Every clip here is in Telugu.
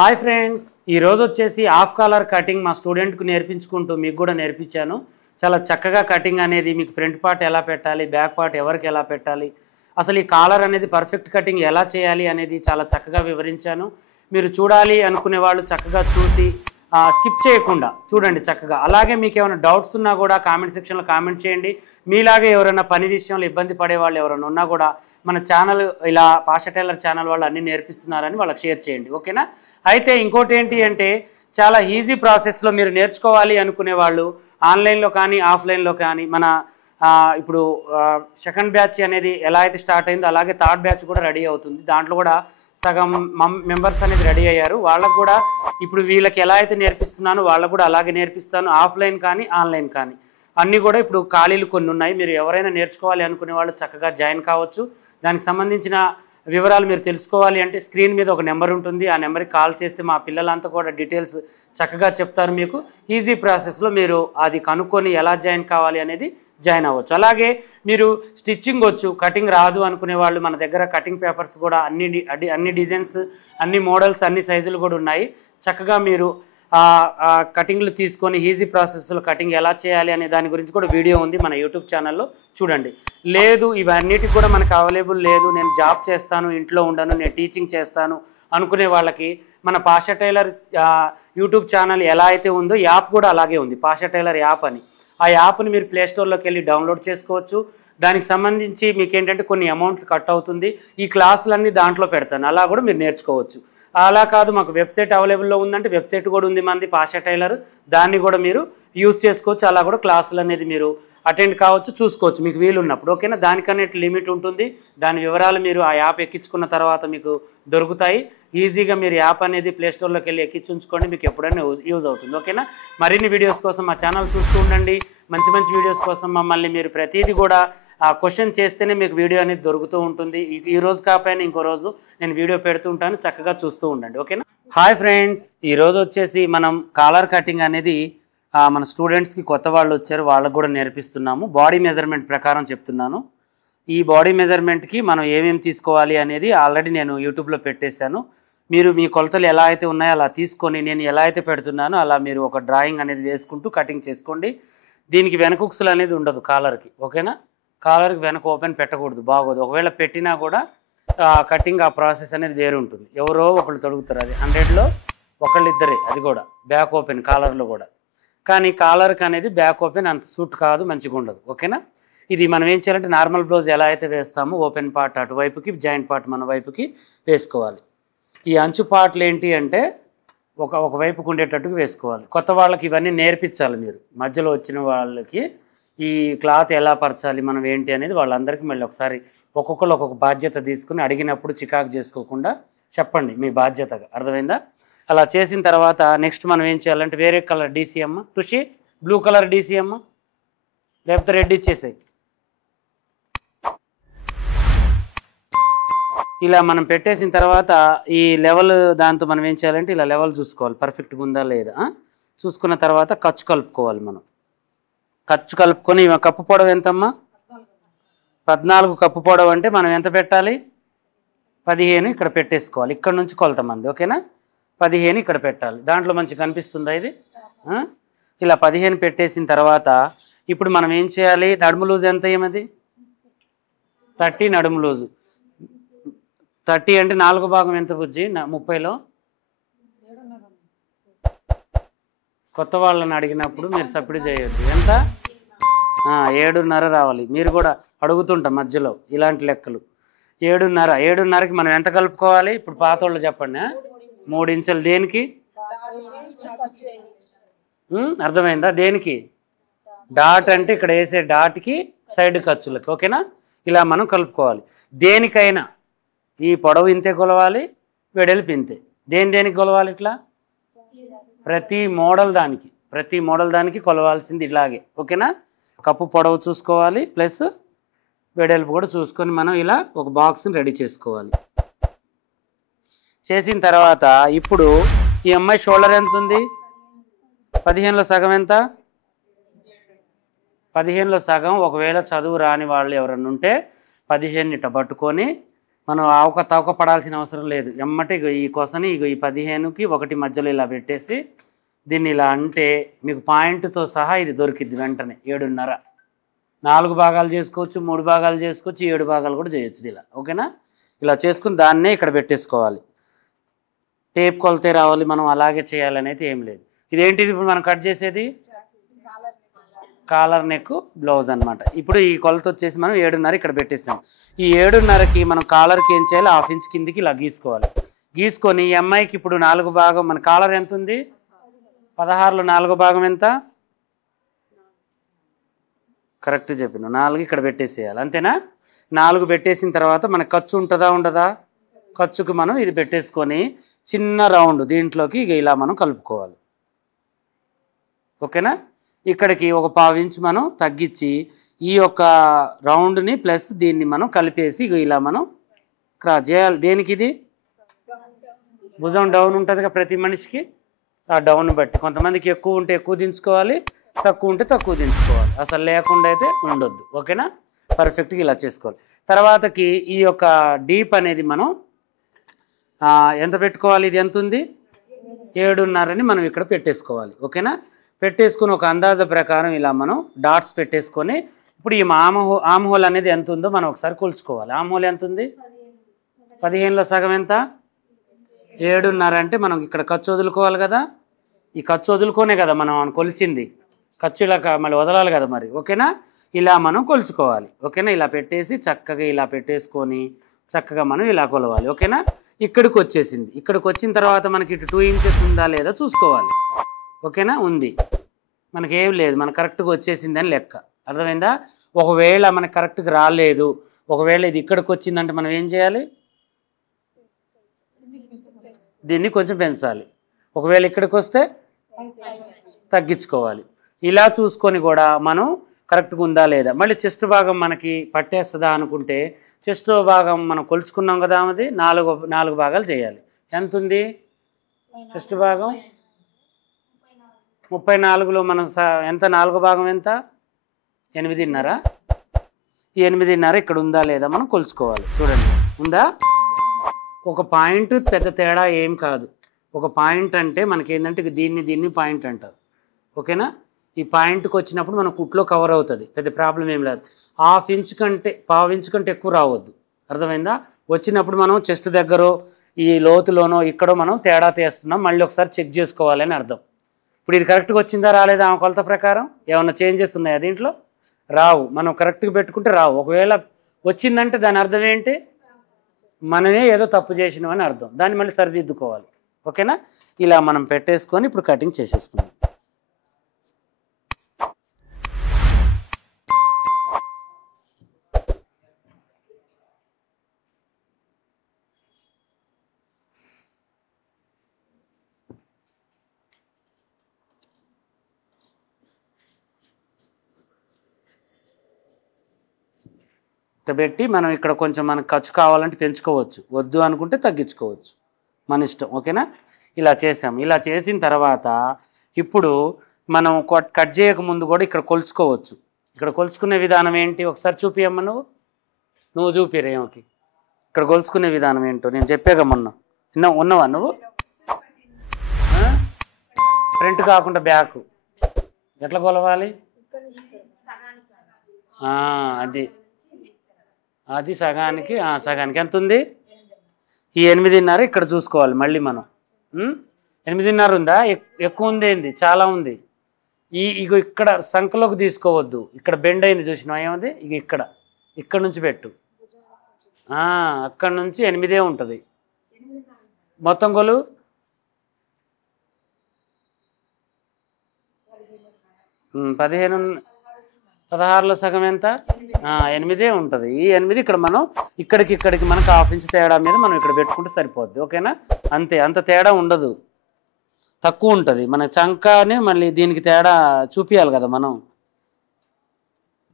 హాయ్ ఫ్రెండ్స్, ఈరోజు వచ్చేసి హాఫ్ కాలర్ కటింగ్ మా స్టూడెంట్కు నేర్పించుకుంటూ మీకు కూడా నేర్పించాను. చాలా చక్కగా కటింగ్ అనేది మీకు ఫ్రంట్ పార్ట్ ఎలా పెట్టాలి, బ్యాక్ పార్ట్ ఎవరికి ఎలా పెట్టాలి, అసలు ఈ కాలర్ అనేది పర్ఫెక్ట్ కటింగ్ ఎలా చేయాలి అనేది చాలా చక్కగా వివరించాను. మీరు చూడాలి అనుకునే వాళ్ళు చక్కగా చూసి స్కిప్ చేయకుండా చూడండి చక్కగా. అలాగే మీకు ఏమైనా డౌట్స్ ఉన్నా కూడా కామెంట్ సెక్షన్లో కామెంట్ చేయండి. మీలాగే ఎవరైనా పని విషయంలో ఇబ్బంది పడే వాళ్ళు ఎవరైనా ఉన్నా కూడా మన ఛానల్ ఇలా పాషా టైలర్ ఛానల్ వాళ్ళు అన్నీ నేర్పిస్తున్నారని వాళ్ళకి షేర్ చేయండి, ఓకేనా. అయితే ఇంకోటి ఏంటి అంటే చాలా ఈజీ ప్రాసెస్లో మీరు నేర్చుకోవాలి అనుకునే వాళ్ళు ఆన్లైన్లో కానీ ఆఫ్లైన్లో కానీ మన ఇప్పుడు సెకండ్ బ్యాచ్ అనేది ఎలా అయితే స్టార్ట్ అయిందో అలాగే థర్డ్ బ్యాచ్ కూడా రెడీ అవుతుంది. దాంట్లో కూడా సగం మెంబర్స్ అనేది రెడీ అయ్యారు. వాళ్ళకు కూడా ఇప్పుడు వీళ్ళకి ఎలా అయితే నేర్పిస్తున్నానో వాళ్ళకు కూడా అలాగే నేర్పిస్తాను. ఆఫ్లైన్ కానీ ఆన్లైన్ కానీ అన్నీ కూడా ఇప్పుడు ఖాళీలు కొన్ని ఉన్నాయి. మీరు ఎవరైనా నేర్చుకోవాలి అనుకునే వాళ్ళు చక్కగా జాయిన్ కావచ్చు. దానికి సంబంధించిన వివరాలు మీరు తెలుసుకోవాలి అంటే స్క్రీన్ మీద ఒక నెంబర్ ఉంటుంది. ఆ నెంబర్కి కాల్ చేస్తే మా పిల్లలంతా కూడా డీటెయిల్స్ చక్కగా చెప్తారు. మీకు ఈజీ ప్రాసెస్లో మీరు అది కనుక్కొని ఎలా జాయిన్ కావాలి అనేది జాయిన్ అవ్వచ్చు. అలాగే మీరు స్టిచ్చింగ్ వచ్చు, కటింగ్ రాదు అనుకునే వాళ్ళు మన దగ్గర కటింగ్ పేపర్స్ కూడా అన్ని డిజైన్స్, అన్ని మోడల్స్, అన్ని సైజులు కూడా ఉన్నాయి. చక్కగా మీరు కటింగ్లు తీసుకొని ఈజీ ప్రాసెస్లో కటింగ్ ఎలా చేయాలి అనే దాని గురించి కూడా వీడియో ఉంది మన యూట్యూబ్ ఛానల్లో చూడండి. లేదు ఇవన్నిటికి కూడా మనకు అవైలబుల్ లేదు, నేను జాబ్ చేస్తాను, ఇంట్లో ఉండను, నేను టీచింగ్ చేస్తాను అనుకునే వాళ్ళకి మన పాషా టైలర్ యూట్యూబ్ ఛానల్ ఎలా అయితే ఉందో యాప్ కూడా అలాగే ఉంది, పాషా టైలర్ యాప్ అని. ఆ యాప్ని మీరు ప్లేస్టోర్లోకి వెళ్ళి డౌన్లోడ్ చేసుకోవచ్చు. దానికి సంబంధించి మీకు ఏంటంటే కొన్ని అమౌంట్ కట్ అవుతుంది. ఈ క్లాసులన్నీ దాంట్లో పెడతాను, అలా కూడా మీరు నేర్చుకోవచ్చు. అలా కాదు మాకు వెబ్సైట్ అవైలబుల్లో ఉందంటే వెబ్సైట్ కూడా ఉంది మంది పాషా టైలర్, దాన్ని కూడా మీరు యూజ్ చేసుకోవచ్చు. అలా కూడా క్లాసులు అనేది మీరు అటెండ్ కావచ్చు, చూసుకోవచ్చు మీకు వీలు ఉన్నప్పుడు, ఓకేనా. దానికనే లిమిట్ ఉంటుంది. దాని వివరాలు మీరు ఆ యాప్ ఎక్కించుకున్న తర్వాత మీకు దొరుకుతాయి. ఈజీగా మీరు యాప్ అనేది ప్లేస్టోర్లోకి వెళ్ళి ఎక్కించుకోండి, మీకు ఎప్పుడైనా యూజ్ అవుతుంది, ఓకేనా. మరిన్ని వీడియోస్ కోసం మా ఛానల్ చూస్తూ ఉండండి. మంచి మంచి వీడియోస్ కోసం మమ్మల్ని మీరు ప్రతిదీ కూడా క్వశ్చన్ చేస్తేనే మీకు వీడియో అనేది దొరుకుతూ ఉంటుంది. ఈ రోజు కాకపోయినా ఇంకో రోజు నేను వీడియో పెడుతూ ఉంటాను, చక్కగా చూస్తూ ఉండండి, ఓకేనా. హాయ్ ఫ్రెండ్స్, ఈరోజు వచ్చేసి మనం కాలర్ కటింగ్ అనేది మన స్టూడెంట్స్కి కొత్త వాళ్ళు వచ్చారు, వాళ్ళకు కూడా నేర్పిస్తున్నాము. బాడీ మెజర్మెంట్ ప్రకారం చెప్తున్నాను. ఈ బాడీ మెజర్మెంట్కి మనం ఏమేమి తీసుకోవాలి అనేది ఆల్రెడీ నేను యూట్యూబ్లో పెట్టేశాను. మీరు మీ కొలతలు ఎలా అయితే ఉన్నాయో అలా తీసుకొని నేను ఎలా అయితే పెడుతున్నానో అలా మీరు ఒక డ్రాయింగ్ అనేది వేసుకుంటూ కటింగ్ చేసుకోండి. దీనికి వెనకుక్సులు అనేది ఉండదు కాలర్కి, ఓకేనా. కాలర్కి వెనక ఓపెన్ పెట్టకూడదు, బాగోదు. ఒకవేళ పెట్టినా కూడా కటింగ్ ఆ ప్రాసెస్ అనేది వేరు ఉంటుంది. ఎవరో ఒకళ్ళు తొడుగుతారు, అది 100లో ఒకళ్ళిద్దరే, అది కూడా బ్యాక్ ఓపెన్ కాలర్లో కూడా. కానీ కాలర్కి అనేది బ్యాక్ ఓపెన్ అంత సూట్ కాదు, మంచిగా ఉండదు, ఓకేనా. ఇది మనం ఏం చేయాలంటే నార్మల్ బ్లౌజ్ ఎలా అయితే వేస్తామో ఓపెన్ పార్ట్ అటువైపుకి, జాయింట్ పార్ట్ మన వైపుకి వేసుకోవాలి. ఈ అంచు పార్ట్లు ఏంటి అంటే ఒకవైపుకు ఉండేటట్టుగా వేసుకోవాలి. కొత్త వాళ్ళకి ఇవన్నీ నేర్పించాలి. మీరు మధ్యలో వచ్చిన వాళ్ళకి ఈ క్లాత్ ఎలా పరచాలి, మనం ఏంటి అనేది వాళ్ళందరికీ మళ్ళీ ఒకసారి ఒక్కొక్కరు ఒక్కొక్క బాధ్యత తీసుకుని అడిగినప్పుడు చికాకు చేసుకోకుండా చెప్పండి మీ బాధ్యతగా, అర్థమైందా. అలా చేసిన తర్వాత నెక్స్ట్ మనం ఏం చేయాలంటే వేరే కలర్ డీసీఎమ్మ, కృషి బ్లూ కలర్ డీసీఎమ్మ, లేకపోతే రెడ్ ఇచ్చేసాయి. ఇలా మనం పెట్టేసిన తర్వాత ఈ లెవెల్ దాంతో మనం ఏం చేయాలంటే ఇలా లెవెల్ చూసుకోవాలి, పర్ఫెక్ట్గా ఉందా లేదా. చూసుకున్న తర్వాత ఖర్చు కలుపుకోవాలి. మనం ఖర్చు కలుపుకొని కప్పు పొడవు ఎంతమ్మా, 14 కప్పు పొడవు అంటే మనం ఎంత పెట్టాలి, 15 ఇక్కడ పెట్టేసుకోవాలి. ఇక్కడ నుంచి కొలత మంది, ఓకేనా. 15 ఇక్కడ పెట్టాలి. దాంట్లో మంచి కనిపిస్తుందా ఇది. ఇలా 15 పెట్టేసిన తర్వాత ఇప్పుడు మనం ఏం చేయాలి, నడుము లూజ్ ఎంత ఏమది 30 నడుము లూజు. 30 అంటే 4 భాగం ఎంత బుజ్జి 30లో. కొత్త వాళ్ళని అడిగినప్పుడు మీరు సపోర్ట్ చేయొద్దు. ఎంత 7.5 రావాలి. మీరు కూడా అడుగుతుంటాం మధ్యలో ఇలాంటి లెక్కలు. 7.5కి మనం ఎంత కలుపుకోవాలి ఇప్పుడు పాత వాళ్ళు చెప్పండి. 3 ఇంచులు దేనికి, అర్థమైందా. దేనికి డాట్ అంటే ఇక్కడ వేసే డాట్కి సైడ్ ఖర్చులకి, ఓకేనా. ఇలా మనం కలుపుకోవాలి. దేనికైనా ఈ పొడవు ఇంతే కొలవాలి, వెడల్పు ఇంతే. దేనికి కొలవాలి ఇట్లా ప్రతి మోడల్ దానికి కొలవాల్సింది ఇలాగే, ఓకేనా. కప్పు పొడవు చూసుకోవాలి, ప్లస్ వెడల్పు కూడా చూసుకొని మనం ఇలా ఒక బాక్స్ని రెడీ చేసుకోవాలి. చేసిన తర్వాత ఇప్పుడు ఈ అమ్మాయి షోల్డర్ ఎంత ఉంది, 15లో సగం ఎంత, 15లో సగం. ఒకవేళ చదువు రాని వాళ్ళు ఎవరన్నా ఉంటే 15 ఇట్లా పట్టుకొని మనం ఆవక తవక పడాల్సిన అవసరం లేదు. ఎమ్మటే ఈ కొసని ఈ 15కి 1 మధ్యలో ఇలా పెట్టేసి దీన్ని ఇలా అంటే మీకు పాయింట్తో సహా ఇది దొరికిద్ది వెంటనే 7.5. 4 భాగాలు చేసుకోవచ్చు, 3 భాగాలు చేసుకోవచ్చు, 7 భాగాలు కూడా చేయొచ్చు ఇలా. ఓకేనా? ఇలా చేసుకుని దాన్నే ఇక్కడ పెట్టేసుకోవాలి. టేప్ కొలతే రావాలి, మనం అలాగే చేయాలని అయితే ఏం లేదు. ఇదేంటిది ఇప్పుడు మనం కట్ చేసేది? కాలర్ నెక్ బ్లౌజ్ అనమాట. ఇప్పుడు ఈ కొలత వచ్చేసి మనం 7.5 ఇక్కడ పెట్టేస్తాం. ఈ 7.5కి మనం కాలర్కి ఏం చేయాలి? 1/2 ఇంచ్ కిందికి ఇలా గీసుకోవాలి. గీసుకొని ఈ అమ్మాయికి ఇప్పుడు 4 భాగం, మన కాలర్ ఎంత ఉంది? 16లో 4 భాగం ఎంత? కరెక్ట్ చెప్పిన 4 ఇక్కడ పెట్టేసేయాలి. అంతేనా? 4 పెట్టేసిన తర్వాత మనకు ఖర్చు ఉంటుందా ఉండదా? ఖర్చుకి మనం ఇది పెట్టేసుకొని చిన్న రౌండ్ దీంట్లోకి ఇక ఇలా మనం కలుపుకోవాలి. ఓకేనా? ఇక్కడికి ఒక 1/2 ఇంచ్ మనం తగ్గించి ఈ యొక్క రౌండ్ని ప్లస్ దీన్ని మనం కలిపేసి ఇలా మనం క్రాస్ చేయాలి. దేనికి? ఇది భుజం డౌన్ ఉంటుందిగా ప్రతి మనిషికి. ఆ డౌన్ బట్టి కొంతమందికి ఎక్కువ ఉంటే ఎక్కువ దించుకోవాలి, తక్కువ ఉంటే తక్కువ దించుకోవాలి. అసలు లేకుండా అయితే ఉండొద్దు. ఓకేనా? పర్ఫెక్ట్గా ఇలా చేసుకోవాలి. తర్వాతకి ఈ యొక్క డీప్ అనేది మనం ఎంత పెట్టుకోవాలి? ఇది ఎంత ఉంది? 7.5 మనం ఇక్కడ పెట్టేసుకోవాలి. ఓకేనా? పెట్టేసుకుని ఒక అందాజ ప్రకారం ఇలా మనం డాట్స్ పెట్టేసుకొని ఇప్పుడు ఈ ఆమ్ హోల్ అనేది ఎంత ఉందో మనం ఒకసారి కొలుచుకోవాలి. ఆమ్ హోల్ ఎంత ఉంది? 15లో సగం ఎంత? 7.5 అంటే మనం ఇక్కడ ఖర్చు వదులుకోవాలి కదా. ఈ ఖర్చు వదులుకోనే కదా మనం కొలిచింది. ఖర్చు ఇలా మళ్ళీ వదలాలి కదా మరి. ఓకేనా? ఇలా మనం కొలుచుకోవాలి. ఓకేనా? ఇలా పెట్టేసి చక్కగా ఇలా పెట్టేసుకొని చక్కగా మనం ఇలా కొలవాలి. ఓకేనా? ఇక్కడికి వచ్చేసింది. ఇక్కడికి వచ్చిన తర్వాత మనకి ఇటు 2 ఇంచెస్ ఉందా లేదా చూసుకోవాలి. ఓకేనా? ఉంది. మనకేం లేదు, మనకు కరెక్ట్గా వచ్చేసిందని లెక్క. అర్థమైందా? ఒకవేళ మనకు కరెక్ట్గా రాలేదు, ఒకవేళ ఇది ఇక్కడికి వచ్చిందంటే మనం ఏం చేయాలి? దీన్ని కొంచెం పెంచాలి. ఒకవేళ ఇక్కడికి వస్తే తగ్గించుకోవాలి. ఇలా చూసుకొని కూడా మనం కరెక్ట్గా ఉందా లేదా. మళ్ళీ చెస్ట్ భాగం మనకి పట్టేస్తుందా అనుకుంటే చెస్ట్ భాగం మనం కొలుచుకున్నాం కదా, అది 4 భాగాలు చేయాలి. ఎంత ఉంది చెస్ట్ భాగం? 34లో మనం ఎంత? 4 భాగం ఎంత? 8.5. ఈ 8.5 ఇక్కడ ఉందా లేదా మనం కొలుచుకోవాలి. చూడండి, ఉందా? ఒక పాయింట్ పెద్ద తేడా ఏం కాదు. ఒక పాయింట్ అంటే మనకేంటంటే దీన్ని పాయింట్ అంటారు. ఓకేనా? ఈ పాయింట్కి వచ్చినప్పుడు మన కుట్లో కవర్ అవుతుంది, పెద్ద ప్రాబ్లం ఏం లేదు. 1/2 ఇంచ్ కంటే 1/2 ఇంచ్ కంటే ఎక్కువ రావద్దు. అర్థమైందా? వచ్చినప్పుడు మనం చెస్ట్ దగ్గర ఈ లోతులోనో ఇక్కడో మనం తేడా తీస్తున్నాం, మళ్ళీ ఒకసారి చెక్ చేసుకోవాలని అర్థం. ఇప్పుడు ఇది కరెక్ట్గా వచ్చిందా రాలేదా ఆమె కొలత ప్రకారం? ఏమన్నా చేంజెస్ ఉన్నాయా దీంట్లో? రావు. మనం కరెక్ట్గా పెట్టుకుంటే రావు. ఒకవేళ వచ్చిందంటే దాని అర్థం ఏంటి? మనమే ఏదో తప్పు చేసినామని అర్థం. దాన్ని మళ్ళీ సరిదిద్దుకోవాలి. ఓకేనా? ఇలా మనం పెట్టేసుకొని ఇప్పుడు కటింగ్ చేసేసుకుందాం. పెట్టి మనం ఇక్కడ కొంచెం మనకు ఖర్చు కావాలంటే పెంచుకోవచ్చు, వద్దు అనుకుంటే తగ్గించుకోవచ్చు, మన ఇష్టం. ఓకేనా? ఇలా చేసాం. ఇలా చేసిన తర్వాత ఇప్పుడు మనం కట్ చేయక ముందు కూడా ఇక్కడ కొలుచుకోవచ్చు. ఇక్కడ కొలుచుకునే విధానం ఏంటి ఒకసారి చూపియమ్మ. నువ్వు చూపిరే ఏమకి ఇక్కడ కొలుచుకునే విధానం ఏంటో నేను చెప్పాక మొన్న ఉన్నవా నువ్వు? ఫ్రంట్ కాకుండా బ్యాక్ ఎట్లా కొలవాలి? అది సగానికి ఎంత ఉంది? ఈ 8.5 ఇక్కడ చూసుకోవాలి. మళ్ళీ మనం 8.5 ఉందా? ఎక్కువ ఉంది ఏంది? చాలా ఉంది. ఇగో ఇక్కడ సంఖలోకి తీసుకోవద్దు. ఇక్కడ బెండ్ అయింది చూసినా ఏముంది? ఇక్కడ నుంచి పెట్టు. అక్కడ నుంచి 8 ఉంటుంది మొత్తం కొలు. 16లో సగం ఎంత? 8 ఉంటుంది. ఈ 8 ఇక్కడ మనం ఇక్కడికి మనకు 1/2 ఇంచ్ తేడా మీద మనం ఇక్కడ పెట్టుకుంటే సరిపోద్ది. ఓకేనా? అంతే, అంత తేడా ఉండదు, తక్కువ ఉంటుంది. మన చంకానే మళ్ళీ దీనికి తేడా చూపించాలి కదా మనం.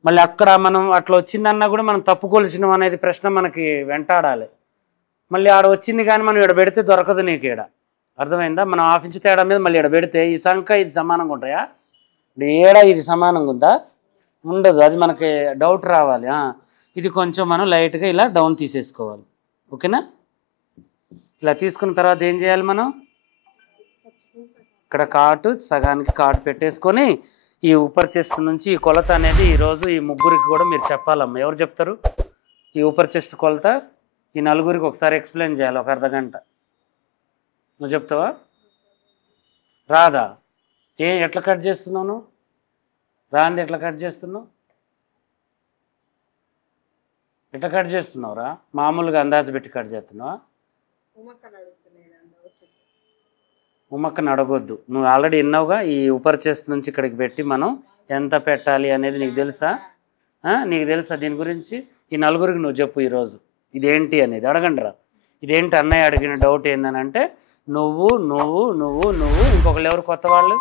మళ్ళీ అక్కడ మనం అట్లా వచ్చిందన్నా కూడా మనం తప్పు కొలిచినాం అనేది ప్రశ్న మనకి వెంటాడాలి. మళ్ళీ ఆడ వచ్చింది కానీ మనం ఇక్కడ పెడితే దొరకదు నీకు. ఈడ అర్థమైందా? మనం 1/2 ఇంచ్ తేడా మీద మళ్ళీ ఇక్కడ పెడితే ఈ సంఖ ఇది సమానంగా ఉంటాయా? ఏడా ఇది సమానంగా ఉందా? ఉండదు. అది మనకి డౌట్ రావాలి. ఇది కొంచెం మనం లైట్గా ఇలా డౌన్ తీసేసుకోవాలి. ఓకేనా? ఇలా తీసుకున్న తర్వాత ఏం చేయాలి మనం? ఇక్కడ కాటు సగానికి కాటు పెట్టేసుకొని ఈ ఊపర్ చెస్ట్ నుంచి ఈ కొలత అనేది ఈరోజు ఈ ముగ్గురికి కూడా మీరు చెప్పాలమ్మా. ఎవరు చెప్తారు ఈ ఊపర్ చెస్ట్ కొలత? ఈ నలుగురికి ఒకసారి ఎక్స్ప్లెయిన్ చేయాలి, ఒక అర్ధగంట. నువ్వు చెప్తావా? రాదా? ఎట్లా కట్ చేస్తున్నావు నువ్వు? రాంది ఎట్లా కట్ చేస్తున్నావు? ఎట్లా కట్ చేస్తున్నావురా? మామూలుగా అందాజు పెట్టి కట్ చేస్తున్నావా? ఉమ్మక్కని అడగొద్దు. నువ్వు ఆల్రెడీ విన్నావుగా. ఈ ఊపర్ చెస్ట్ నుంచి ఇక్కడికి పెట్టి మనం ఎంత పెట్టాలి అనేది నీకు తెలుసా? నీకు తెలుసా దీని గురించి? ఈ నలుగురికి నువ్వు చెప్పు ఈరోజు ఇదేంటి అనేది. అడగండి రా. ఇదేంటి అన్నయ్య అడిగిన డౌట్ ఏందని అంటే నువ్వు నువ్వు నువ్వు నువ్వు ఇంకొకళ్ళు ఎవరు కొత్త వాళ్ళు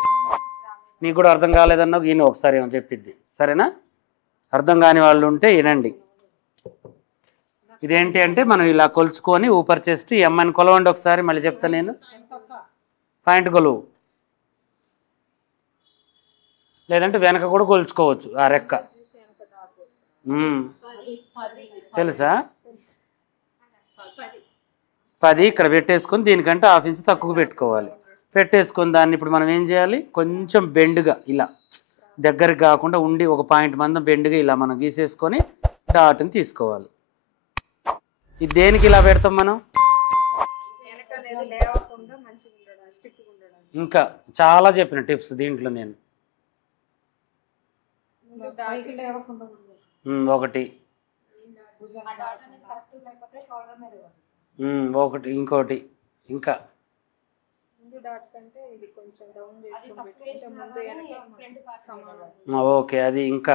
నీకు కూడా అర్థం కాలేదన్నావు. ఈయన ఒకసారి ఏమో చెప్పిద్ది, సరేనా? అర్థం కాని వాళ్ళు ఉంటే వినండి. ఇదేంటి అంటే మనం ఇలా కొలుచుకొని ఊపర్ చెస్ట్ ఎమ్మని కొలవండి ఒకసారి. మళ్ళీ చెప్తా నేను. పాయింట్ కొలువు, లేదంటే వెనక కూడా కొలుచుకోవచ్చు. ఆ రెక్క తెలుసా? 10 ఇక్కడ పెట్టేసుకొని దీనికంటే ½ ఇంచ్ తక్కువ పెట్టుకోవాలి. పెట్టేసుకొని దాన్ని ఇప్పుడు మనం ఏం చేయాలి? కొంచెం బెండ్గా ఇలా దగ్గరికి కాకుండా ఉండి ఒక పాయింట్ మందం బెండ్గా ఇలా మనం గీసేసుకొని డాట్ని తీసుకోవాలి. ఇది దేనికి ఇలా పెడతాం మనం? ఇంకా చాలా చెప్పిన టిప్స్ దీంట్లో నేను. ఒకటి ఇంకోటి ఇంకా ఓకే. అది ఇంకా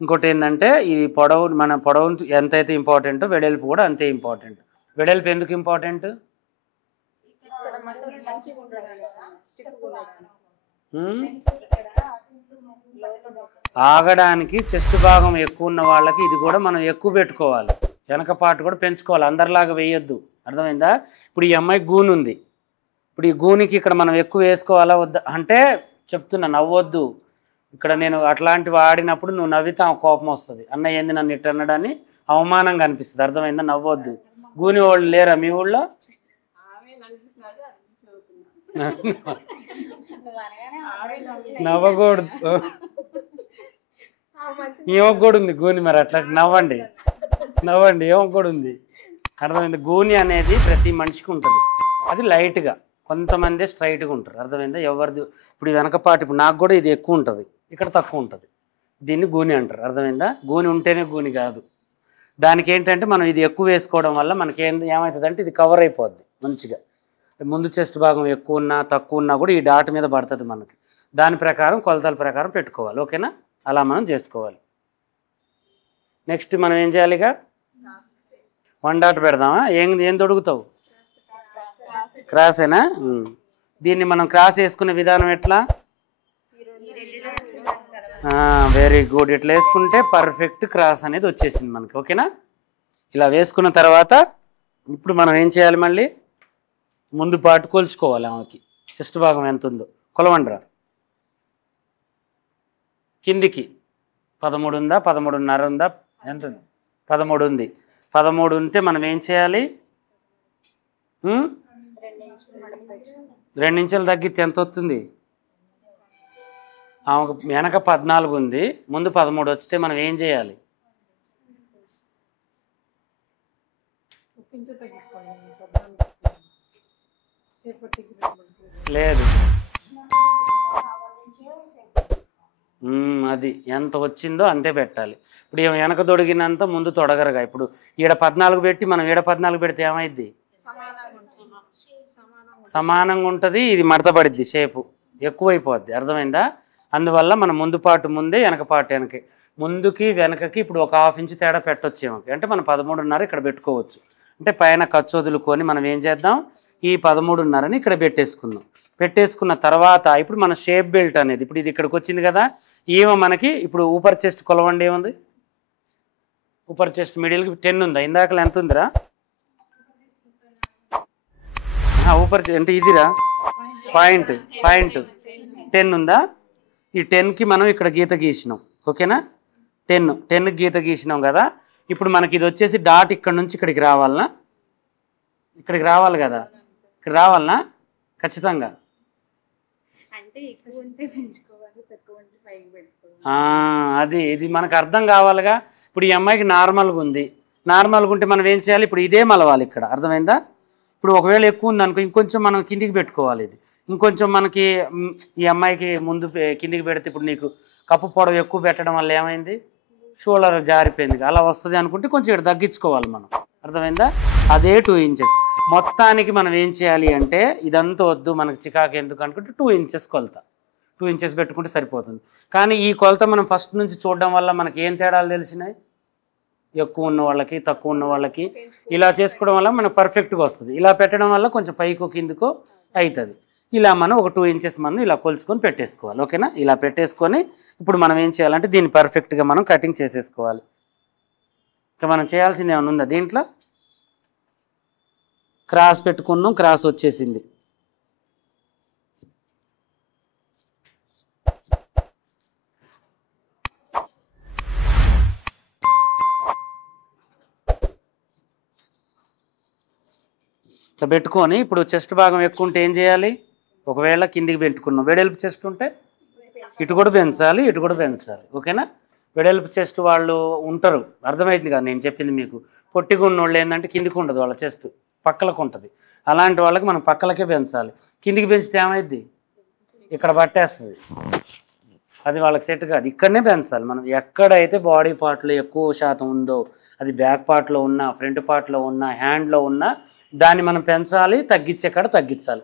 ఇంకోటి ఏంటంటే ఇది పొడవు, మన పొడవు ఎంతైతే ఇంపార్టెంటో వెడల్పు కూడా అంతే ఇంపార్టెంట్. వెడల్పు ఎందుకు ఇంపార్టెంట్? ఆగడానికి చెస్ట్ భాగం ఎక్కువ ఉన్న వాళ్ళకి ఇది కూడా మనం ఎక్కువ పెట్టుకోవాలి. వెనక పాటు కూడా పెంచుకోవాలి, అందరిలాగా వేయొద్దు. అర్థమైందా? ఇప్పుడు ఈ అమ్మాయికి గూని ఉంది. ఇప్పుడు ఈ గూనికి ఇక్కడ మనం ఎక్కువ వేసుకోవాలా వద్దా అంటే చెప్తున్నా, నవ్వొద్దు. ఇక్కడ నేను అట్లాంటివి ఆడినప్పుడు నువ్వు నవ్వితే కోపం వస్తుంది. అన్న ఏంది నన్ను ఇట్ట అన్నడాన్ని అవమానంగా అనిపిస్తుంది. అర్థమైందా? నవ్వొద్దు. గూని వాళ్ళు లేరా మీ ఊళ్ళో? నవ్వకూడదు. ఏమకు కూడా ఉంది గూని. మరి అట్లా నవ్వండి, నవ్వండి. ఏమకు కూడా ఉంది. అర్థమైంది? గూని అనేది ప్రతి మనిషికి ఉంటుంది. అది లైట్గా, కొంతమంది స్ట్రైట్గా ఉంటారు. అర్థమైందా? ఎవరిది ఇప్పుడు వెనకపాటు ఇప్పుడు నాకు కూడా ఇది ఎక్కువ ఉంటుంది, ఇక్కడ తక్కువ ఉంటుంది. దీన్ని గూని అంటారు. అర్థమైందా? గూని ఉంటేనే గూని కాదు. దానికి ఏంటంటే మనం ఇది ఎక్కువ వేసుకోవడం వల్ల మనకి ఏమవుతుందంటే ఇది కవర్ అయిపోద్ది మంచిగా. ముందు చెస్ట్ భాగం ఎక్కువ ఉన్నా తక్కువ ఉన్నా కూడా ఈ డాట్ మీద పడుతుంది మనకి. దాని ప్రకారం కొలతల ప్రకారం పెట్టుకోవాలి. ఓకేనా? అలా మనం చేసుకోవాలి. నెక్స్ట్ మనం ఏం చేయాలి? ఇక 1 డాట్ పెడదామా? ఏం తొడుగుతావు? క్రాసేనా? దీన్ని మనం క్రాస్ వేసుకునే విధానం ఎట్లా? Very good. ఇట్లా వేసుకుంటే పర్ఫెక్ట్ క్రాస్ అనేది వచ్చేసింది మనకి. ఓకేనా? ఇలా వేసుకున్న తర్వాత ఇప్పుడు మనం ఏం చేయాలి? మళ్ళీ ముందు పాటు కొలుచుకోవాలి. ఆమెకి చెస్ట్ భాగం ఎంత ఉందో కొలవండిరా. కిందికి 13 ఉందా? 13.5 ఉందా? ఎంత ఉంది? 13 ఉంది. 13 ఉంటే మనం ఏం చేయాలి? 2 ఇంచులు తగ్గితే ఎంత వస్తుంది? ఆమెకు వెనక 14 ఉంది, ముందు 13 వస్తే మనం ఏం చేయాలి? లేదు, అది ఎంత వచ్చిందో అంతే పెట్టాలి. ఇప్పుడు వెనక తొడిగినంత ముందు తొడగరగా. ఇప్పుడు ఈడ 14 పెట్టి మనం ఈడ 14 పెడితే ఏమైద్ది? సమానంగా ఉంటుంది. ఇది మడతపడిద్ది, షేపు ఎక్కువైపోద్ది. అర్థమైందా? అందువల్ల మనం ముందు పాటు ముందే, వెనక పాటు వెనకే. ముందుకి వెనకకి ఇప్పుడు ఒక ½ ఇంచు తేడా పెట్టవచ్చు ఏమకి. అంటే మనం 13.5 ఇక్కడ పెట్టుకోవచ్చు. అంటే పైన ఖర్చు వదులుకొని మనం ఏం చేద్దాం? ఈ 13.5ని ఇక్కడ పెట్టేసుకుందాం. పెట్టేసుకున్న తర్వాత ఇప్పుడు మన షేప్ బెల్ట్ అనేది ఇప్పుడు ఇది ఇక్కడికి వచ్చింది కదా. ఏమో మనకి ఇప్పుడు ఊపర్ చెస్ట్ కొలవండి. ఏముంది? ఊపర్ చెస్ట్ మిడిల్కి 10 ఉందా? ఇందాకలు ఎంత ఉందిరా? ఊపర్ అంటే ఇదిరా పాయింట్ 10 ఉందా? ఈ 10కి మనం ఇక్కడ గీత గీసినాం. ఓకేనా? 10కి గీత గీసినాం కదా. ఇప్పుడు మనకి ఇది వచ్చేసి డాట్ ఇక్కడ నుంచి ఇక్కడికి రావాలనా? ఇక్కడికి రావాలి కదా, ఇక్కడ రావాలనా ఖచ్చితంగా. అది ఇది మనకు అర్థం కావాలిగా. ఇప్పుడు ఈ అమ్మాయికి నార్మల్గా ఉంది, నార్మల్గా ఉంటే మనం ఏం చేయాలి, ఇప్పుడు ఇదే మలవాలి ఇక్కడ, అర్థమైందా. ఇప్పుడు ఒకవేళ ఎక్కువ ఉంది అనుకో, ఇంకొంచెం మనం కిందికి పెట్టుకోవాలి. ఇది ఇంకొంచెం మనకి ఈ అమ్మాయికి ముందు కిందికి పెడితే, ఇప్పుడు నీకు కప్పు పొడవు ఎక్కువ పెట్టడం వల్ల ఏమైంది, షోల్డర్ జారిపోయింది, అలా వస్తుంది అనుకుంటే కొంచెం ఇక్కడ తగ్గించుకోవాలి మనం, అర్థమైందా. అదే 2 ఇంచెస్. మొత్తానికి మనం ఏం చేయాలి అంటే, ఇదంతా వద్దు మనకు చికాకు ఎందుకు అనుకుంటే 2 ఇంచెస్ కొలత, 2 ఇంచెస్ పెట్టుకుంటే సరిపోతుంది. కానీ ఈ కొలత మనం ఫస్ట్ నుంచి చూడడం వల్ల మనకి ఏం తేడాలు తెలిసినాయి, ఎక్కువ ఉన్న వాళ్ళకి తక్కువ ఉన్న వాళ్ళకి ఇలా చేసుకోవడం వల్ల మనకు పర్ఫెక్ట్గా వస్తుంది. ఇలా పెట్టడం వల్ల కొంచెం పైకో కిందకో అవుతుంది. ఇలా మనం ఒక 2 ఇంచెస్ మనం ఇలా కొలుచుకొని పెట్టేసుకోవాలి, ఓకేనా. ఇలా పెట్టేసుకొని ఇప్పుడు మనం ఏం చేయాలంటే దీన్ని పర్ఫెక్ట్గా మనం కటింగ్ చేసేసుకోవాలి. ఇంకా మనం చేయాల్సింది ఏమైనా ఉందా దీంట్లో. క్రాస్ పెట్టుకున్నాం, క్రాస్ వచ్చేసింది. ఇట్లా పెట్టుకొని ఇప్పుడు చెస్ట్ భాగం ఎక్కువ ఉంటే ఏం చేయాలి, ఒకవేళ కిందికి పెట్టుకున్నాం, వెడల్పు చెస్ట్ ఉంటే ఇటు కూడా పెంచాలి, ఇటు కూడా పెంచాలి, ఓకేనా. వెడల్పు చెస్ట్ వాళ్ళు ఉంటారు, అర్థమవుతుంది కదా నేను చెప్పింది మీకు. పొట్టిగా ఉన్న వాళ్ళు ఏంటంటే కిందికి ఉండదు, వాళ్ళ చెస్ట్ పక్కలకు ఉంటుంది. అలాంటి వాళ్ళకి మనం పక్కలకే పెంచాలి. కిందికి పెంచితే ఏమైద్ది, ఇక్కడ పట్టేస్తుంది, అది వాళ్ళకి సెట్ కాదు. ఇక్కడనే పెంచాలి మనం. ఎక్కడైతే బాడీ పార్ట్లో ఎక్కువ శాతం ఉందో, అది బ్యాక్ పార్ట్లో ఉన్నా, ఫ్రంట్ పార్ట్లో ఉన్నా, హ్యాండ్లో ఉన్నా, దాన్ని మనం పెంచాలి, తగ్గించే కాడ తగ్గించాలి.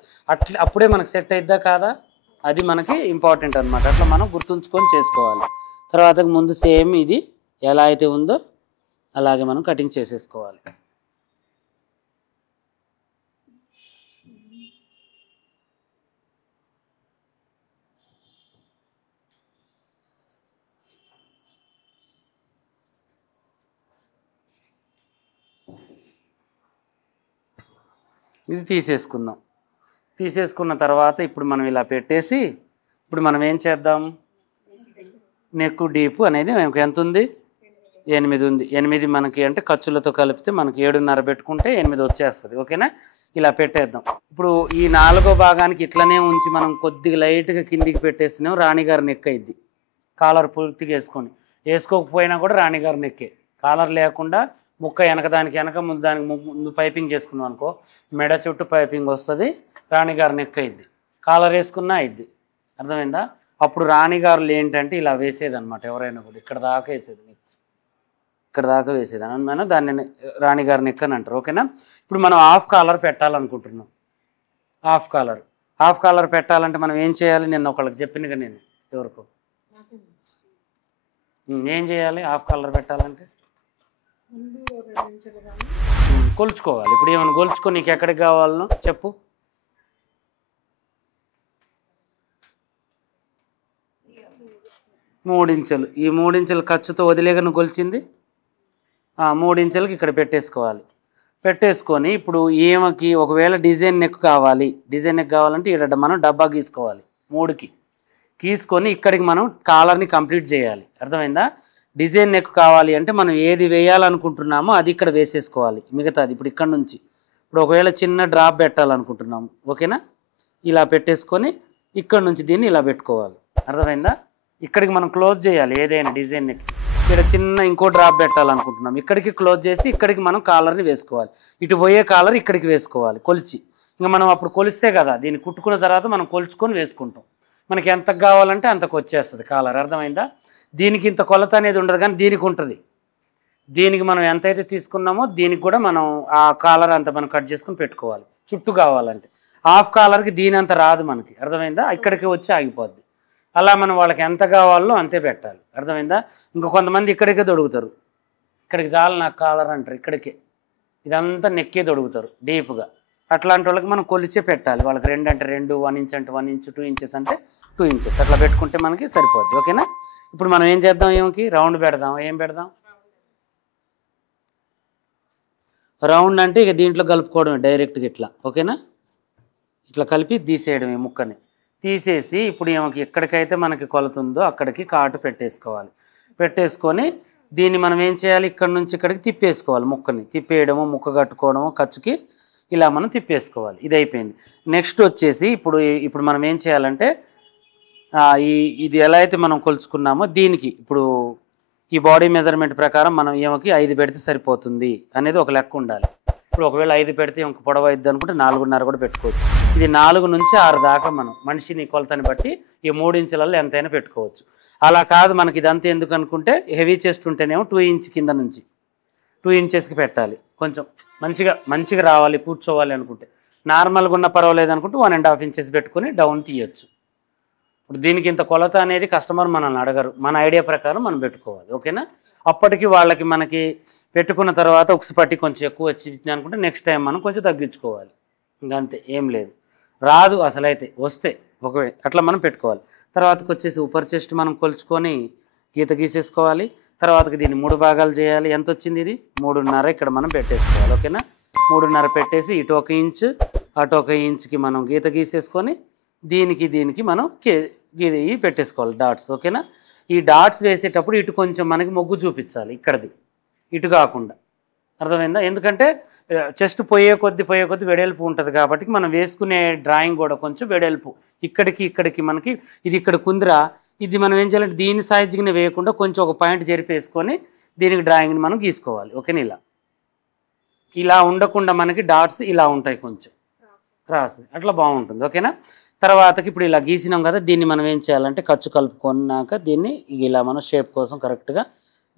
అప్పుడే మనకు సెట్ అయిద్దా కాదా, అది మనకి ఇంపార్టెంట్ అనమాట. అట్లా మనం గుర్తుంచుకొని చేసుకోవాలి. తర్వాత ముందు సేమ్ ఇది ఎలా అయితే ఉందో అలాగే మనం కటింగ్ చేసేసుకోవాలి. ఇది తీసేసుకుందాం. తీసేసుకున్న తర్వాత ఇప్పుడు మనం ఇలా పెట్టేసి, ఇప్పుడు మనం ఏం చేద్దాం, నెక్ డీప్ అనేది మనకు ఎంత ఉంది, 8 ఉంది. 8 మనకి అంటే ఖర్చులతో కలిపితే మనకి 7.5 పెట్టుకుంటే 8 వచ్చేస్తుంది, ఓకేనా. ఇలా పెట్టేద్దాం. ఇప్పుడు ఈ 4వ భాగానికి ఇట్లనే ఉంచి మనం కొద్దిగా లైట్గా కిందికి పెట్టేస్తున్నాం, రాణిగారి నెక్ అయింది. కాలర్ పూర్తిగా వేసుకోకపోయినా కూడా రాణిగారి నెక్కే. కాలర్ లేకుండా ముక్క వెనక దానికి వెనక ముందు దానికి ముందు పైపింగ్ చేసుకున్నాం అనుకో, మెడ చుట్టూ పైపింగ్ వస్తుంది, రాణిగారు నెక్ అయింది. కాలర్ వేసుకున్నా అయింది, అర్థమైందా. అప్పుడు రాణిగారులు ఏంటంటే ఇలా వేసేదన్నమాట, ఎవరైనా కూడా ఇక్కడ దాకా వేసేది, ఇక్కడ దాకా వేసేది అనమాట, దాన్ని రాణిగారి నెక్ అని అంటారు, ఓకేనా. ఇప్పుడు మనం హాఫ్ కాలర్ పెట్టాలనుకుంటున్నాం. హాఫ్ కాలర్ పెట్టాలంటే మనం ఏం చేయాలి, నేను ఒకళ్ళకి చెప్పినగా, నేను ఎవరికో ఏం చేయాలి, హాఫ్ కాలర్ పెట్టాలంటే కొలుచుకోవాలి. ఇప్పుడు ఏమైనా కొలుచుకో, నీకు ఎక్కడికి కావాలనో చెప్పు. మూడు ఇంచులు, ఈ 3 ఇంచుల ఖర్చుతో వదిలేగా నువ్వు కొలిచింది, 3 ఇంచులకి ఇక్కడ పెట్టేసుకోవాలి. పెట్టేసుకొని ఇప్పుడు ఈమెకి ఒకవేళ డిజైన్ నెక్ కావాలంటే ఇక్కడ మనం డబ్బా గీసుకోవాలి. 3కి గీసుకొని ఇక్కడికి మనం కాలర్ని కంప్లీట్ చేయాలి, అర్థమైందా. డిజైన్ నెక్ కావాలి అంటే మనం ఏది వేయాలనుకుంటున్నామో అది ఇక్కడ వేసేసుకోవాలి, మిగతాది ఇప్పుడు ఇక్కడ నుంచి. ఇప్పుడు ఒకవేళ చిన్న డ్రాప్ పెట్టాలనుకుంటున్నాము, ఓకేనా. ఇలా పెట్టేసుకొని ఇక్కడ నుంచి దీన్ని ఇలా పెట్టుకోవాలి, అర్థమైందా. ఇక్కడికి మనం క్లోజ్ చేయాలి ఏదైనా డిజైన్ నెక్. ఇక్కడ చిన్న ఇంకో డ్రాప్ పెట్టాలనుకుంటున్నాం, ఇక్కడికి క్లోజ్ చేసి ఇక్కడికి మనం కాలర్ని వేసుకోవాలి. ఇటు పోయే కాలర్ ఇక్కడికి వేసుకోవాలి కొలిచి. ఇంకా మనం అప్పుడు కొలిస్తే కదా, దీన్ని కుట్టుకున్న తర్వాత మనం కొలుచుకొని వేసుకుంటాం. మనకి ఎంతకు కావాలంటే అంతకు వచ్చేస్తుంది కాలర్, అర్థమైందా. దీనికి ఇంత కొలత అనేది ఉండదు, కానీ దీనికి ఉంటుంది. దీనికి మనం ఎంతైతే తీసుకున్నామో దీనికి కూడా మనం ఆ కాలర్ అంత మనం కట్ చేసుకుని పెట్టుకోవాలి. చుట్టూ కావాలంటే హాఫ్ కాలర్కి దీని అంత రాదు మనకి, అర్థమైందా. ఇక్కడికి వచ్చి ఆగిపోద్ది. అలా మనం వాళ్ళకి ఎంత కావాలో అంతే పెట్టాలి, అర్థమైందా. ఇంకా కొంతమంది ఇక్కడికే దొడుగుతారు, ఇక్కడికి చాలు నాకు కాలర్ అంటారు, ఇక్కడికే ఇదంతా నెక్కే దొడుగుతారు డీప్గా. అట్లాంటి వాళ్ళకి మనం కొలిచే పెట్టాలి. వాళ్ళకి 2 అంటే 2, 1 ఇంచ్ అంటే 1 ఇంచ్, 2 ఇంచెస్ అంటే 2 ఇంచెస్ అట్లా పెట్టుకుంటే మనకి సరిపోద్ది, ఓకేనా. ఇప్పుడు మనం ఏం చేద్దాం, ఏమికి రౌండ్ పెడదాం. ఏం పెడదాం, రౌండ్ అంటే ఇక దీంట్లో కలుపుకోవడమే డైరెక్ట్గా ఇట్లా, ఓకేనా. ఇట్లా కలిపి తీసేయడమే, ముక్కని తీసేసి ఇప్పుడు ఏమకి ఎక్కడికైతే మనకి కొలుతుందో అక్కడికి కాటు పెట్టేసుకోవాలి. పెట్టేసుకొని దీన్ని మనం ఏం చేయాలి, ఇక్కడ నుంచి ఇక్కడికి తిప్పేసుకోవాలి. ముక్కని తిప్పేయడము, ముక్క కట్టుకోవడము ఖర్చుకి ఇలా మనం తిప్పేసుకోవాలి. ఇది అయిపోయింది. నెక్స్ట్ వచ్చేసి ఇప్పుడు మనం ఏం చేయాలంటే ఇది ఎలా అయితే మనం కొలుచుకున్నామో దీనికి ఇప్పుడు ఈ బాడీ మెజర్మెంట్ ప్రకారం మనం ఈమెకి 5 పెడితే సరిపోతుంది అనేది ఒక లెక్క ఉండాలి. ఇప్పుడు ఒకవేళ 5 పెడితే ఇంక పొడవు అయిద్ది అనుకుంటే 4.5 కూడా పెట్టుకోవచ్చు. ఇది 4 నుంచి 6 దాకా మనం మనిషిని కొలతని బట్టి ఈ 3 ఇంచులలో ఎంతైనా పెట్టుకోవచ్చు. అలా కాదు మనకి ఇదంతా ఎందుకు అనుకుంటే హెవీ చెస్ట్ ఉంటేనేమో 2 ఇంచ్ కింద నుంచి 2 ఇంచెస్కి పెట్టాలి. కొంచెం మంచిగా రావాలి కూర్చోవాలి అనుకుంటే. నార్మల్గా ఉన్న పర్వాలేదు అనుకుంటే 1.5 ఇంచెస్ పెట్టుకొని డౌన్ తీయచ్చు. ఇప్పుడు దీనికి ఇంత కొలత అనేది కస్టమర్ మనల్ని అడగరు, మన ఐడియా ప్రకారం మనం పెట్టుకోవాలి. ఓకేనా? అప్పటికి మనకి పెట్టుకున్న తర్వాత ఉక్సుపట్టి కొంచెం ఎక్కువ వచ్చింది అనుకుంటే నెక్స్ట్ టైం మనం కొంచెం తగ్గించుకోవాలి. ఇంకంతే, ఏం లేదు. రాదు అసలైతే, వస్తే ఒకవేళ అట్లా మనం పెట్టుకోవాలి. తర్వాతకి వచ్చేసి ఉపర్ చెస్ట్ మనం కొలుచుకొని గీసేసుకోవాలి. తర్వాతకి దీన్ని 3 భాగాలు చేయాలి. ఎంత వచ్చింది? ఇది 3.5 ఇక్కడ మనం పెట్టేసుకోవాలి. ఓకేనా? 3.5 పెట్టేసి ఇటు 1 ఇంచు అటు 1 ఇంచుకి మనం గీసేసుకొని దీనికి మనం పెట్టేసుకోవాలి డాట్స్. ఓకేనా? ఈ డాట్స్ వేసేటప్పుడు ఇటు కొంచెం మనకి మొగ్గు చూపించాలి, ఇక్కడిది ఇటు కాకుండా. అర్థమైందా? ఎందుకంటే చెస్ట్ పోయే కొద్ది వెడల్పు ఉంటుంది కాబట్టి మనం వేసుకునే డ్రాయింగ్ కూడా కొంచెం వెడల్పు ఇక్కడికి మనకి ఇది ఇక్కడ కుందిరా, ఇది మనం ఏం చేయాలంటే దీని సైజుని వేయకుండా కొంచెం ఒక పాయింట్ జరిపేసుకొని దీనికి డ్రాయింగ్ని మనం గీసుకోవాలి. ఓకేనా? ఇలా ఉండకుండా మనకి డాట్స్ ఇలా ఉంటాయి, కొంచెం క్రాస్ అట్లా బాగుంటుంది. ఓకేనా? తర్వాతకి ఇప్పుడు ఇలా గీసినాం కదా, దీన్ని మనం ఏం చేయాలంటే ఖర్చు కలుపుకున్నాక దీన్ని ఇలా మనం షేప్ కోసం కరెక్ట్గా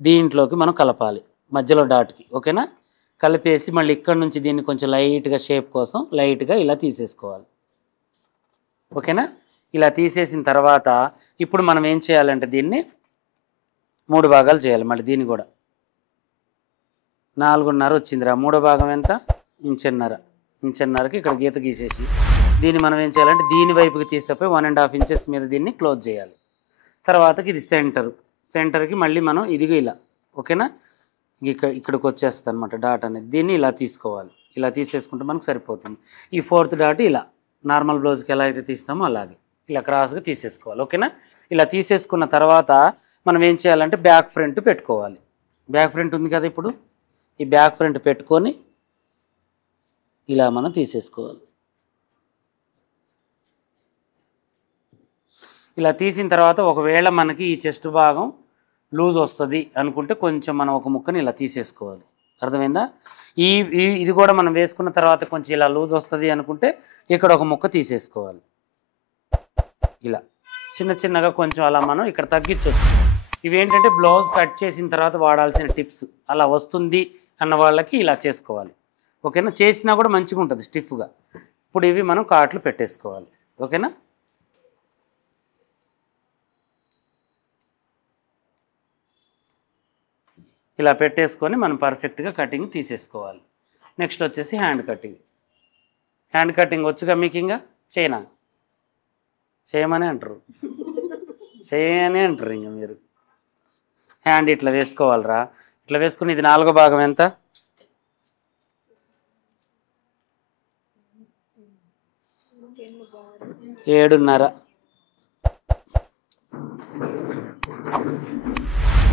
దీంట్లోకి మనం కలపాలి మధ్యలో డాట్కి. ఓకేనా? కలిపేసి మళ్ళీ ఇక్కడ నుంచి దీన్ని కొంచెం లైట్గా షేప్ కోసం లైట్గా ఇలా తీసేసుకోవాలి. ఓకేనా? ఇలా తీసేసిన తర్వాత ఇప్పుడు మనం ఏం చేయాలంటే దీన్ని 3 భాగాలు చేయాలి. మళ్ళీ దీన్ని కూడా 4.5 వచ్చిందిరా. 3వ భాగం ఎంత? ఇంచెన్నరకి ఇక్కడ గీత గీసేసి దీన్ని మనం ఏం చేయాలంటే దీని వైపుకి తీసేపోయి 1.5 ఇంచెస్ మీద దీన్ని క్లోజ్ చేయాలి. తర్వాతకి ఇది సెంటర్కి మళ్ళీ మనం ఇదిగో ఇలా. ఓకేనా? ఇక్కడికి వచ్చేస్తుంది అనమాట డాట్ అనేది. దీన్ని ఇలా తీసుకోవాలి. ఇలా తీసేసుకుంటే మనకు సరిపోతుంది. ఈ 4th డాట్ ఇలా నార్మల్ బ్లౌజ్కి ఎలా అయితే తీస్తామో అలాగే ఇలా క్రాస్గా తీసేసుకోవాలి. ఓకేనా? ఇలా తీసేసుకున్న తర్వాత మనం ఏం చేయాలంటే బ్యాక్ ఫ్రంట్ పెట్టుకోవాలి. బ్యాక్ ఫ్రంట్ ఉంది కదా, ఇప్పుడు ఈ బ్యాక్ ఫ్రంట్ పెట్టుకొని ఇలా మనం తీసేసుకోవాలి. ఇలా తీసిన తర్వాత ఒకవేళ మనకి ఈ చెస్ట్ భాగం లూజ్ వస్తుంది అనుకుంటే కొంచెం మనం ఒక ముక్కని ఇలా తీసేసుకోవాలి. అర్థమైందా? ఇది కూడా మనం వేసుకున్న తర్వాత కొంచెం ఇలా లూజ్ వస్తుంది అనుకుంటే ఇక్కడ ఒక ముక్క తీసేసుకోవాలి. ఇలా చిన్నగా కొంచెం అలా మనం ఇక్కడ తగ్గించవచ్చు. ఇవేంటంటే బ్లౌజ్ కట్ చేసిన తర్వాత వాడాల్సిన టిప్స్. అలా వస్తుంది అన్న వాళ్ళకి ఇలా చేసుకోవాలి. ఓకేనా? చేసినా కూడా మంచిగా ఉంటుంది స్టిఫ్గా. ఇప్పుడు ఇవి మనం కాట్లు పెట్టేసుకోవాలి. ఓకేనా? ఇలా పెట్టేసుకొని మనం పర్ఫెక్ట్గా కటింగ్ తీసేసుకోవాలి. నెక్స్ట్ వచ్చేసి హ్యాండ్ కటింగ్ వచ్చుగా మీకు? ఇంకా చేయమని అంటారు ఇంకా మీరు. హ్యాండ్ ఇట్లా వేసుకోవాలరా. ఇట్లా వేసుకుని ఇది 4వ భాగం ఎంత? 7.5.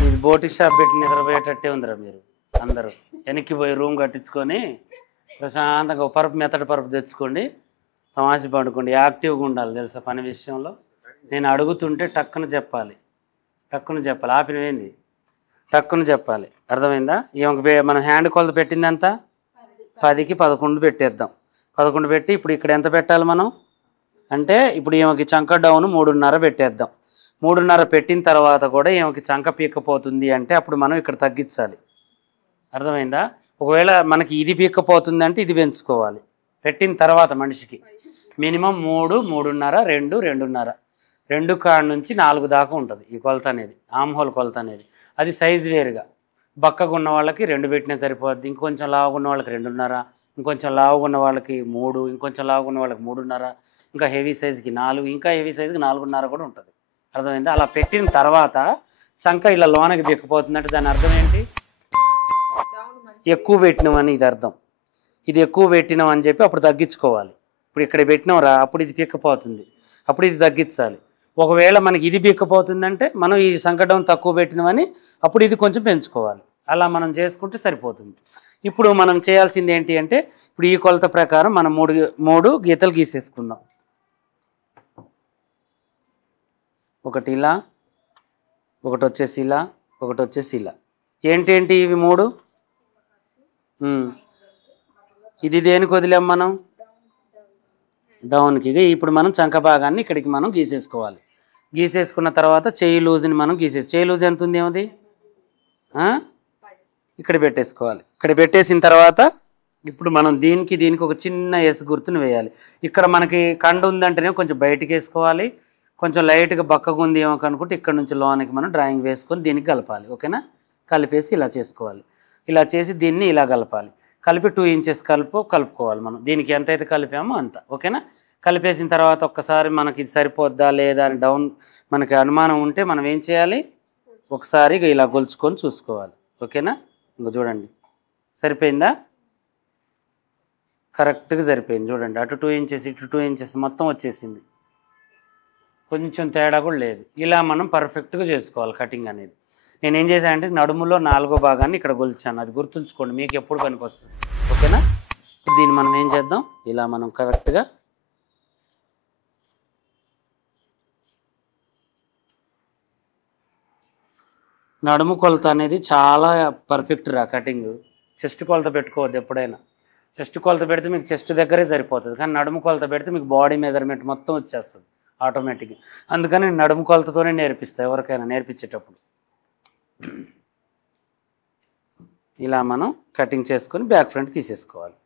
ఇది బోటి షాప్ పెట్టి నిద్రపోయేటట్టే ఉందిరా మీరు అందరూ. వెనక్కి పోయి రూమ్ కట్టించుకొని ప్రశాంతంగా మెత్తడి పరుపు తెచ్చుకోండి, తమాష పడుకోండి. యాక్టివ్గా ఉండాలి తెలుసా పని విషయంలో. నేను అడుగుతుంటే టక్కున చెప్పాలి. ఆపినవేంది? టక్కున చెప్పాలి. అర్థమైందా? మనం హ్యాండ్ కొలత పెట్టిందంతా 10కి 11 పెట్టేద్దాం. 11 పెట్టి ఇప్పుడు ఇక్కడ ఎంత పెట్టాలి మనం అంటే ఇప్పుడు ఈమెకి చంక డౌన్ 3.5 పెట్టేద్దాం. 3.5 పెట్టిన తర్వాత కూడా ఈమెకి చంక పీక్కపోతుంది అంటే అప్పుడు మనం ఇక్కడ తగ్గించాలి. అర్థమైందా? ఒకవేళ మనకి ఇది పీక్కపోతుంది అంటే ఇది పెంచుకోవాలి. పెట్టిన తర్వాత మనిషికి మినిమం 3, 3.5, 2, 2.5, 2 కాడ నుంచి 4 దాకా ఉంటుంది ఈ కొలత అనేది, ఆమ్హోల్ కొలత అనేది. అది సైజు వేరుగా. బక్కగా ఉన్న వాళ్ళకి 2 పెట్టినా సరిపోద్ది. ఇంకొంచెం లావుగా ఉన్న వాళ్ళకి 2.5, ఇంకొంచెం లావుగా ఉన్న వాళ్ళకి 3, ఇంకొంచెం లావుగా ఉన్న వాళ్ళకి 3.5, ఇంకా హెవీ సైజుకి 4, ఇంకా హెవీ సైజుకి 4.5 కూడా ఉంటుంది. అర్థమైందా? అలా పెట్టిన తర్వాత చంక ఇలా లోనకి బిక్కపోతుందంటే దాని అర్థం ఏంటి? ఎక్కువ పెట్టినామని ఇది అర్థం. ఇది ఎక్కువ పెట్టినాం అని చెప్పి అప్పుడు తగ్గించుకోవాలి. ఇప్పుడు ఇక్కడ పెట్టినాంరా, అప్పుడు ఇది పీక్కపోతుంది, అప్పుడు ఇది తగ్గించాలి. ఒకవేళ మనకి ఇది పీక్కపోతుందంటే మనం ఈ సంకటం తక్కువ పెట్టినామని అప్పుడు ఇది కొంచెం పెంచుకోవాలి. అలా మనం చేసుకుంటే సరిపోతుంది. ఇప్పుడు మనం చేయాల్సింది ఏంటి అంటే ఇప్పుడు ఈ కొలత ప్రకారం మనం మూడు గీతలు గీసేసుకుందాం. ఒకటి ఇలా, ఒకటి వచ్చేసి ఇలా, ఒకటి వచ్చేసి ఇలా. ఏంటి ఇవి 3? ఇది దేనికి వదిలేం మనం? డౌన్కి. ఇప్పుడు మనం చంక భాగాన్ని ఇక్కడికి మనం గీసేసుకోవాలి. గీసేసుకున్న తర్వాత చెయ్యి లూజ్ని మనం చెయ్యి లూజ్ ఎంత ఉంది ఏమది ఇక్కడ పెట్టేసుకోవాలి. ఇక్కడ పెట్టేసిన తర్వాత ఇప్పుడు మనం దీనికి ఒక చిన్న ఎస్ గుర్తుని వేయాలి. ఇక్కడ మనకి కండు ఉందంటేనే కొంచెం బయటికి వేసుకోవాలి, కొంచెం లైట్గా బక్కగా ఉంది ఏమో అనుకుంటే ఇక్కడ నుంచి లోనికి మనం డ్రాయింగ్ వేసుకొని దీనికి కలపాలి. ఓకేనా? కలిపేసి ఇలా చేసుకోవాలి. ఇలా చేసి దీన్ని ఇలా కలపాలి. కలిపి 2 ఇంచెస్ కలుపుకోవాలి మనం. దీనికి ఎంతైతే కలిపామో అంత. ఓకేనా? కలిపేసిన తర్వాత ఒక్కసారి మనకి ఇది సరిపోద్దా లేదా అని మనకి అనుమానం ఉంటే మనం ఏం చేయాలి, ఒకసారి ఇలా గొలుచుకొని చూసుకోవాలి. ఓకేనా? ఇంక చూడండి సరిపోయిందా? కరెక్ట్గా సరిపోయింది. చూడండి అటు 2 ఇంచెస్ ఇటు 2 ఇంచెస్ మొత్తం వచ్చేసింది. కొంచెం తేడా కూడా లేదు. ఇలా మనం పర్ఫెక్ట్గా చేసుకోవాలి కటింగ్ అనేది. నేనేం చేశానంటే నడుములో 4వ భాగాన్ని ఇక్కడ గొలిచాను. అది గుర్తుంచుకోండి, మీకు ఎప్పుడు పనికి వస్తుంది. ఓకేనా? దీన్ని మనం ఏం చేద్దాం, ఇలా మనం కరెక్ట్గా నడుము కొలత అనేది చాలా పర్ఫెక్ట్ రా కటింగ్. చెస్ట్ కొలత పెట్టుకోవద్దు ఎప్పుడైనా. చెస్ట్ కొలత పెడితే మీకు చెస్ట్ దగ్గరే సరిపోతుంది, కానీ నడుము కొలత పెడితే మీకు బాడీ మెజర్మెంట్ మొత్తం వచ్చేస్తుంది ఆటోమేటిక్గా. అందుకని నడుము కొలతతోనే నేర్పిస్తాను ఎవరికైనా నేర్పించేటప్పుడు. ఇలా మనం కటింగ్ చేసుకొని బ్యాక్ ఫ్రంట్ తీసేసుకోవాలి.